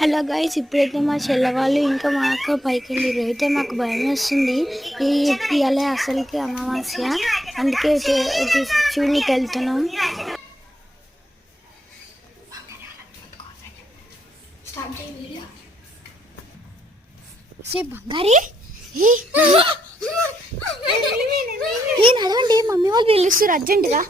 Hello guys, ఇప్పుడైతే మా చెల్లవాళ్ళు ఇంకా మా అక్క పైకి వెళ్ళారు. అయితే మాకు భయం వేస్తుంది. ఇవాళ అసలుకి అమావాస్య, అందుకే చూడనికి వెళ్తున్నాం. బంగారి నడవండి, మమ్మీ వాళ్ళు పిలుస్తారు అర్జెంటుగా.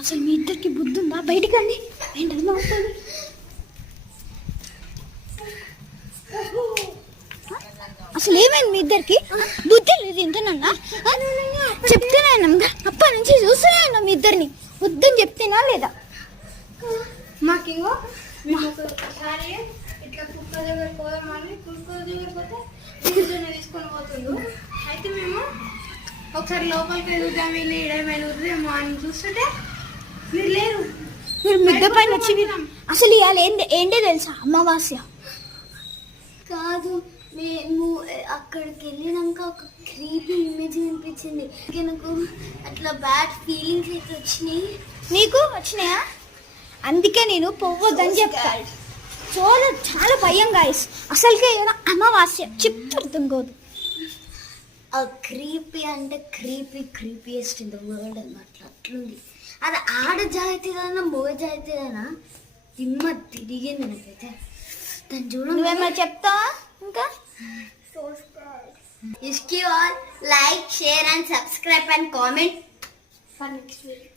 అసలు మీ ఇద్దరికి బుద్ధి ఉందా? బయటికి రండి. ఏంటన్నా అవుతుంది? అసలు ఏమైంది మీ ఇద్దరికి? బుద్ధి లేదు ఇంతనన్నా? చెప్తేనే అప్పటి నుంచి చూస్తూనే ఉన్నా మీ ఇద్దరిని. వద్దని చెప్తేనా లేదా? మాకేమో ఒకసారి ఇట్లా కుక్క దగ్గర పోదామని కుక్క దగ్గర పోతే తీసుకొని పోతుండు. అయితే మేము ఒకసారి లోపలికి ఎదుగుతాం, వెళ్ళి ఏమైనా ఉదయమో అని చూస్తుంటే మీరు లేరు. మీరు మిద్దె పైన వచ్చి అసలు ఇవాళ ఏంటో తెలుసా? అమావాస్య కాదు, మేము అక్కడికి వెళ్ళినాక ఒక క్రీపీ ఇమేజ్ అనిపించింది. నాకు అట్లా బ్యాడ్ ఫీలింగ్స్ అయితే వచ్చినాయి. నీకు వచ్చినాయా? అందుకే నేను పోవద్దని చెప్తాను. చాలా భయం గాయస్. అసలుకే అమావాస్య చెప్తే అర్థం కాదు. క్రీపీ అంటే క్రీపీయెస్ట్ ఇన్ ద వరల్డ్ అన్నమాట. అట్లుంది. అది ఆడ జాయితీదైనా మోగ జాయితీదైనా దిమ్మ తిరిగింది నాకైతే. దాన్ని చూడ నువ్వేమైనా చెప్తావా? ఇంకా like, share and subscribe and comment for next video.